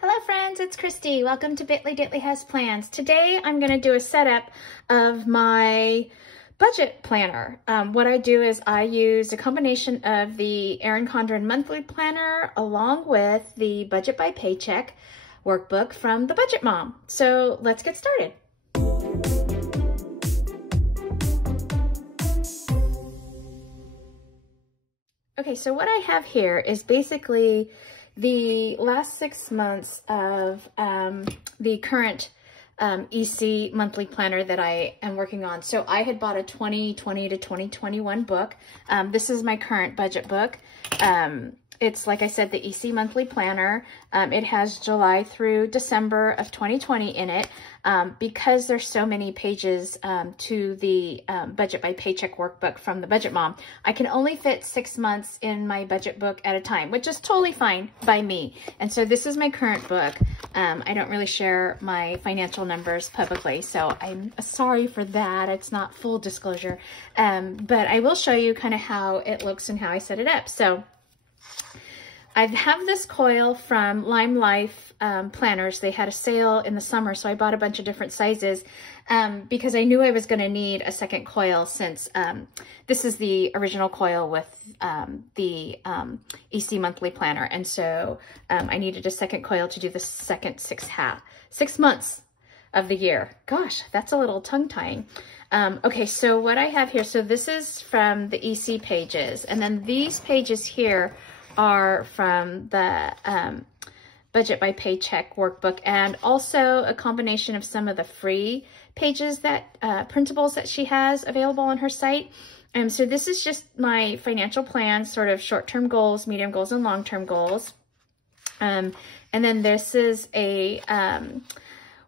Hello friends, it's Christy. Welcome to Bitly Ditly Has Plans. Today I'm going to do a setup of my budget planner. What I do is I use a combination of the Erin Condren monthly planner along with the Budget by Paycheck workbook from the Budget Mom. So let's get started. Okay, so what I have here is basically the last 6 months of the current EC monthly planner that I am working on. So I had bought a 2020 to 2021 book. This is my current budget book. It's, like I said, the EC monthly planner. It has July through December of 2020 in it. Because there's so many pages to the Budget by Paycheck workbook from the Budget Mom, I can only fit 6 months in my budget book at a time, which is totally fine by me. And so this is my current book. I don't really share my financial numbers publicly, so I'm sorry for that. It's not full disclosure, but I will show you kind of how it looks and how I set it up. So I have this Coil from Lime Life planners. They had a sale in the summer, so I bought a bunch of different sizes because I knew I was going to need a second coil since this is the original Coil with the EC monthly planner. And so I needed a second coil to do the second 6 months of the year. Gosh, that's a little tongue-tying. Okay, so what I have here, so this is from the EC pages, and then these pages here are from the Budget by Paycheck workbook, and also a combination of some of the free pages that printables that she has available on her site. So this is just my financial plan, sort of short-term goals, medium goals, and long-term goals. And then this is a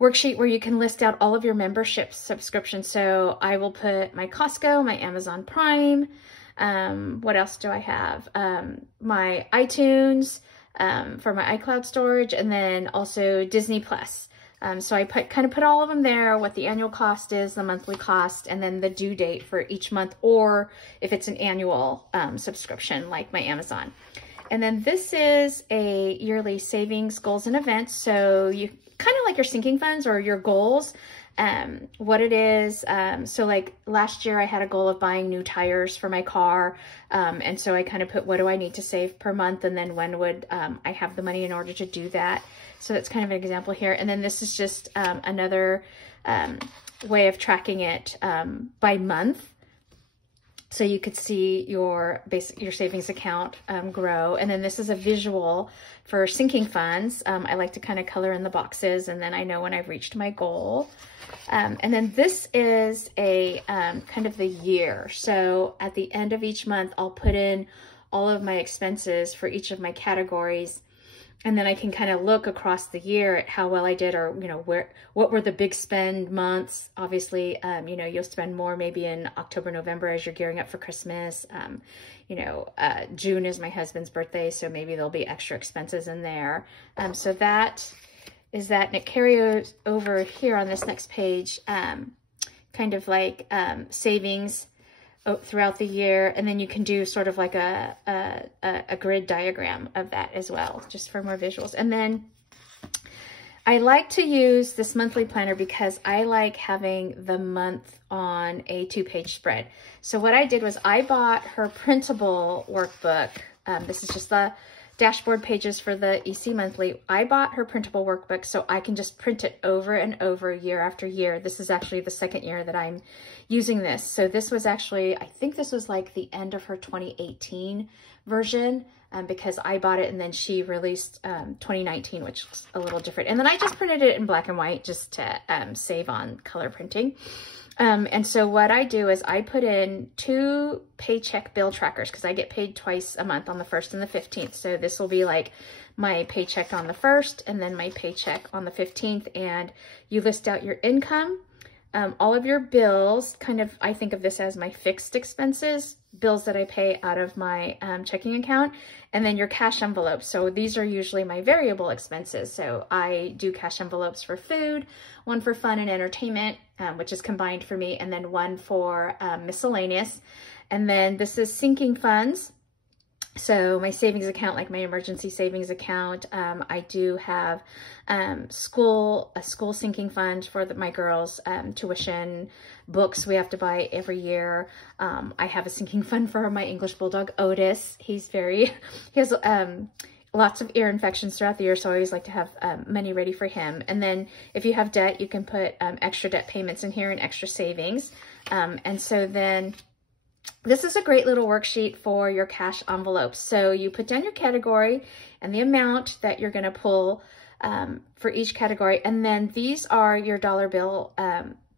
worksheet where you can list out all of your membership subscriptions. So I will put my Costco, my Amazon Prime, what else do I have? My iTunes, for my iCloud storage, and then also Disney Plus. So I kind of put all of them there, what the annual cost is, the monthly cost, and then the due date for each month, or if it's an annual subscription like my Amazon. And then this is a yearly savings, goals, and events. So you kind of like your sinking funds or your goals. What it is, so like last year I had a goal of buying new tires for my car, and so I kind of put what do I need to save per month, and then when would I have the money in order to do that. So that's kind of an example here. And then this is just another way of tracking it by month. So you could see your savings account grow. And then this is a visual for sinking funds. I like to kind of color in the boxes, and then I know when I've reached my goal. And then this is a kind of the year. So at the end of each month, I'll put in all of my expenses for each of my categories. And then I can kind of look across the year at how well I did, or, you know, what were the big spend months. Obviously, you know, you'll spend more maybe in October, November as you're gearing up for Christmas. You know, June is my husband's birthday, so maybe there'll be extra expenses in there. So that is that, and it carries over here on this next page, kind of like savings throughout the year, and then you can do sort of like a grid diagram of that as well, just for more visuals. And then I like to use this monthly planner because I like having the month on a 2-page spread. So what I did was I bought her printable workbook. This is just the dashboard pages for the EC monthly. I bought her printable workbook so I can just print it over and over year after year. This is actually the second year that I'm using this. So this was actually, I think this was like the end of her 2018 version, because I bought it and then she released 2019, which looks a little different. And then I just printed it in black and white just to save on color printing. And so what I do is I put in 2 paycheck bill trackers because I get paid twice a month, on the 1st and the 15th. So this will be like my paycheck on the 1st and then my paycheck on the 15th. And you list out your income, all of your bills, kind of, I think of this as my fixed expenses, bills that I pay out of my checking account, and then your cash envelopes. So these are usually my variable expenses. So I do cash envelopes for food, one for fun and entertainment, which is combined for me, and then one for miscellaneous. And then this is sinking funds. So my savings account, like my emergency savings account, I do have a school sinking fund for my girls' tuition, books we have to buy every year. I have a sinking fund for my English Bulldog, Otis. He has lots of ear infections throughout the year, so I always like to have money ready for him. And then if you have debt, you can put extra debt payments in here and extra savings. And so then this is a great little worksheet for your cash envelopes. So you put down your category and the amount that you're going to pull for each category. And then these are your dollar bill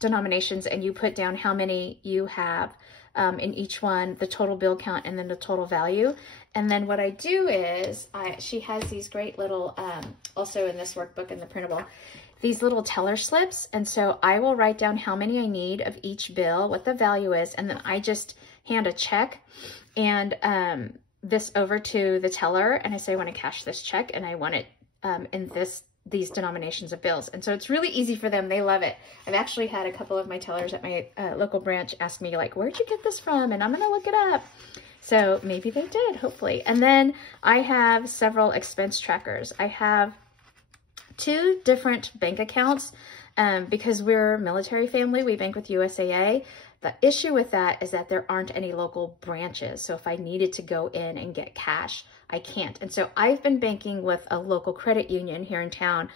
denominations, and you put down how many you have in each one, the total bill count, and then the total value. And then what I do is, she has these great little, also in this workbook in the printable, these little teller slips. And so I will write down how many I need of each bill, what the value is, and then I just hand a check and this over to the teller, and I say, I want to cash this check and I want it in these denominations of bills. And so it's really easy for them. They love it. I've actually had a couple of my tellers at my local branch ask me, like, where'd you get this from? And I'm going to look it up. So maybe they did, hopefully. And then I have several expense trackers. I have 2 different bank accounts because we're a military family. We bank with USAA. The issue with that is that there aren't any local branches. So if I needed to go in and get cash, I can't. And so I've been banking with a local credit union here in town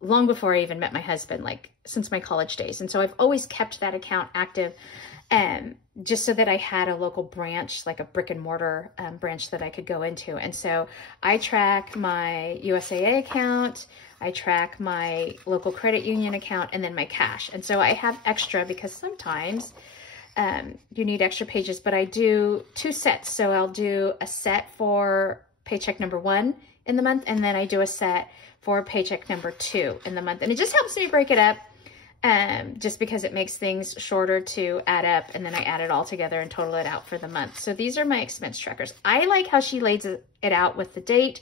long before I even met my husband, like since my college days. And so I've always kept that account active just so that I had a local branch, like a brick and mortar branch that I could go into. And so I track my USAA account, I track my local credit union account, and then my cash. And so I have extra because sometimes you need extra pages, but I do 2 sets. So I'll do a set for paycheck number 1 in the month, and then I do a set for paycheck number 2 in the month. And it just helps me break it up just because it makes things shorter to add up, and then I add it all together and total it out for the month. So these are my expense trackers. I like how she lays it out with the date,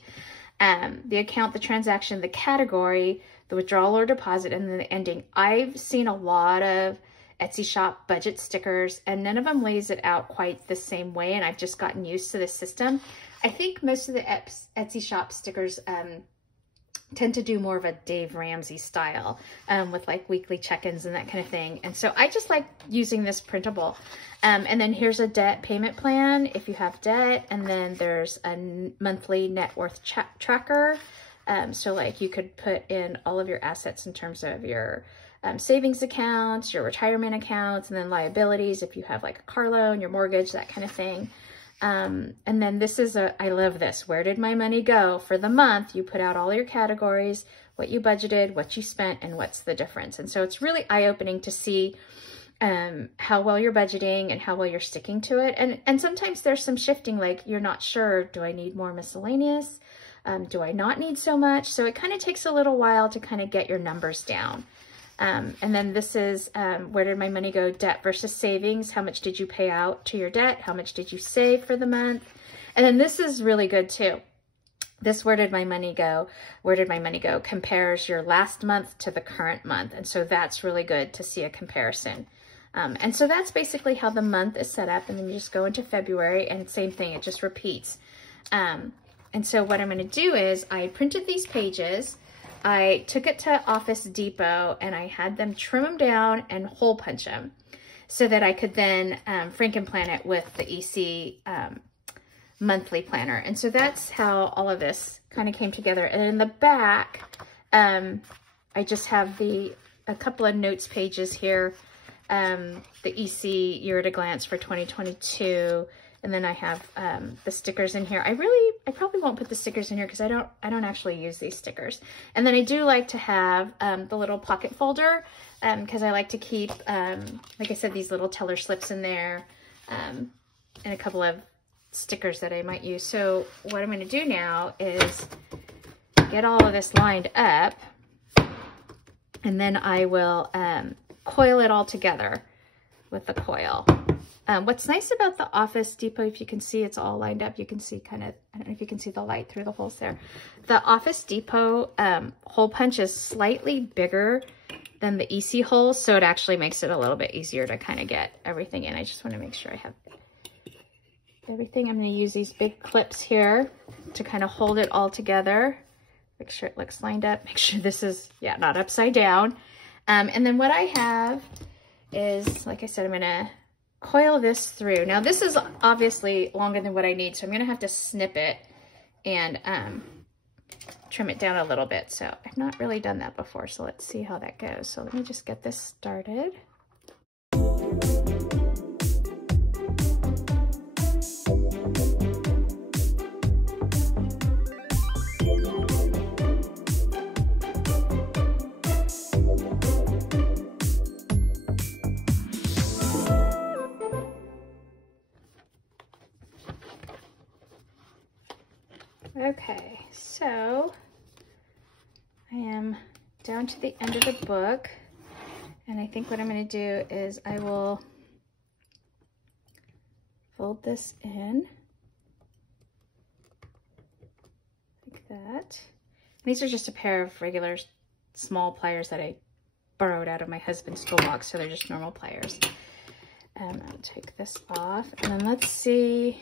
the account, the transaction, the category, the withdrawal or deposit, and then the ending. I've seen a lot of Etsy shop budget stickers, and none of them lays it out quite the same way, and I've just gotten used to this system. I think most of the Etsy shop stickers tend to do more of a Dave Ramsey style with like weekly check-ins and that kind of thing. And so I just like using this printable. And then here's a debt payment plan if you have debt. And then there's a monthly net worth tracker. So like you could put in all of your assets in terms of your savings accounts, your retirement accounts, and then liabilities if you have like a car loan, your mortgage, that kind of thing. And then this is I love this. Where did my money go? For the month, you put out all your categories, what you budgeted, what you spent, and what's the difference. And so it's really eye-opening to see how well you're budgeting and how well you're sticking to it. And sometimes there's some shifting, like you're not sure, do I need more miscellaneous? Do I not need so much? So it kind of takes a little while to kind of get your numbers down. And then this is where did my money go? Debt versus savings. How much did you pay out to your debt? How much did you save for the month? And then this is really good too. This where did my money go? Where did my money go? Compares your last month to the current month. And so that's really good to see a comparison. And so that's basically how the month is set up. And then you just go into February and same thing, it just repeats. And so what I'm going to do is I printed these pages. I took it to Office Depot and I had them trim them down and hole punch them so that I could then franken plan it with the EC monthly planner. And so that's how all of this kind of came together. And in the back, I just have a couple of notes pages here, the EC year at a glance for 2022. And then I have the stickers in here. I probably won't put the stickers in here because I don't actually use these stickers. And then I do like to have the little pocket folder because I like to keep, like I said, these little teller slips in there and a couple of stickers that I might use. So what I'm going to do now is get all of this lined up, and then I will coil it all together with the coil. What's nice about the Office Depot, if you can see it's all lined up, you can see kind of, I don't know if you can see the light through the holes there. The Office Depot hole punch is slightly bigger than the EC holes, so it actually makes it a little bit easier to kind of get everything in. I just want to make sure I have everything. I'm going to use these big clips here to kind of hold it all together. Make sure it looks lined up. Make sure this is, yeah, not upside down. And then what I have is, like I said, I'm going to coil this through. Now this is obviously longer than what I need, so I'm going to have to snip it and trim it down a little bit. So I've not really done that before, so let's see how that goes. So let me just get this started. Okay, so I am down to the end of the book, and I think what I'm going to do is I will fold this in like that. These are just a pair of regular small pliers that I borrowed out of my husband's toolbox, so they're just normal pliers. I'll take this off, and then let's see.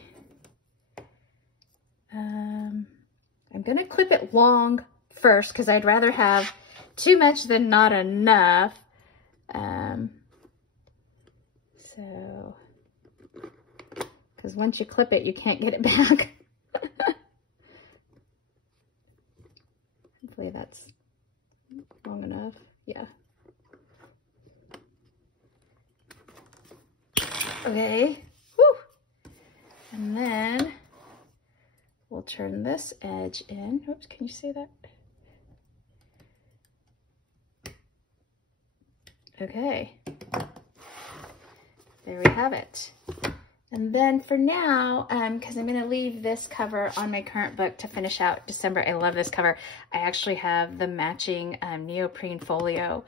I'm going to clip it long first because I'd rather have too much than not enough. Because once you clip it, you can't get it back. Hopefully that's long enough. Yeah. Okay. Whew. And then we'll turn this edge in. Oops, can you see that? Okay. There we have it. And then for now, because I'm going to leave this cover on my current book to finish out December. I love this cover. I actually have the matching neoprene folio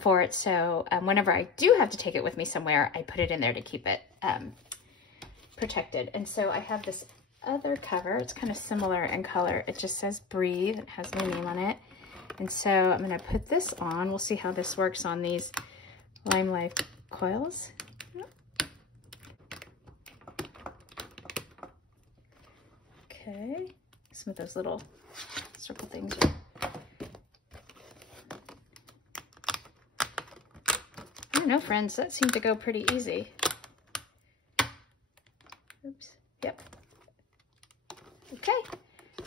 for it. So whenever I do have to take it with me somewhere, I put it in there to keep it protected. And so I have this other cover. It's kind of similar in color. It just says Breathe. It has my name on it. And so I'm going to put this on. We'll see how this works on these Lime Life coils. Okay. Some of those little circle things. I don't know, friends. That seemed to go pretty easy. Oops. Yep. Okay.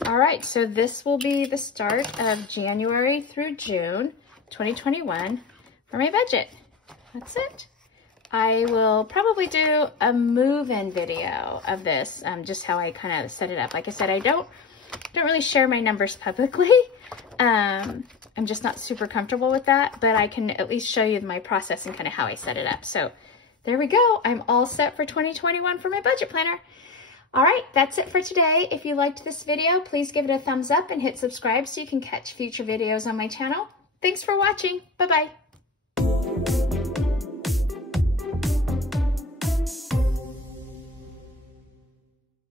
All right. So this will be the start of January through June 2021 for my budget. That's it. I will probably do a move-in video of this, just how I kind of set it up. Like I said, I don't really share my numbers publicly. I'm just not super comfortable with that, but I can at least show you my process and kind of how I set it up. So there we go. I'm all set for 2021 for my budget planner. All right, that's it for today. If you liked this video, please give it a thumbs up and hit subscribe so you can catch future videos on my channel. Thanks for watching. Bye-bye.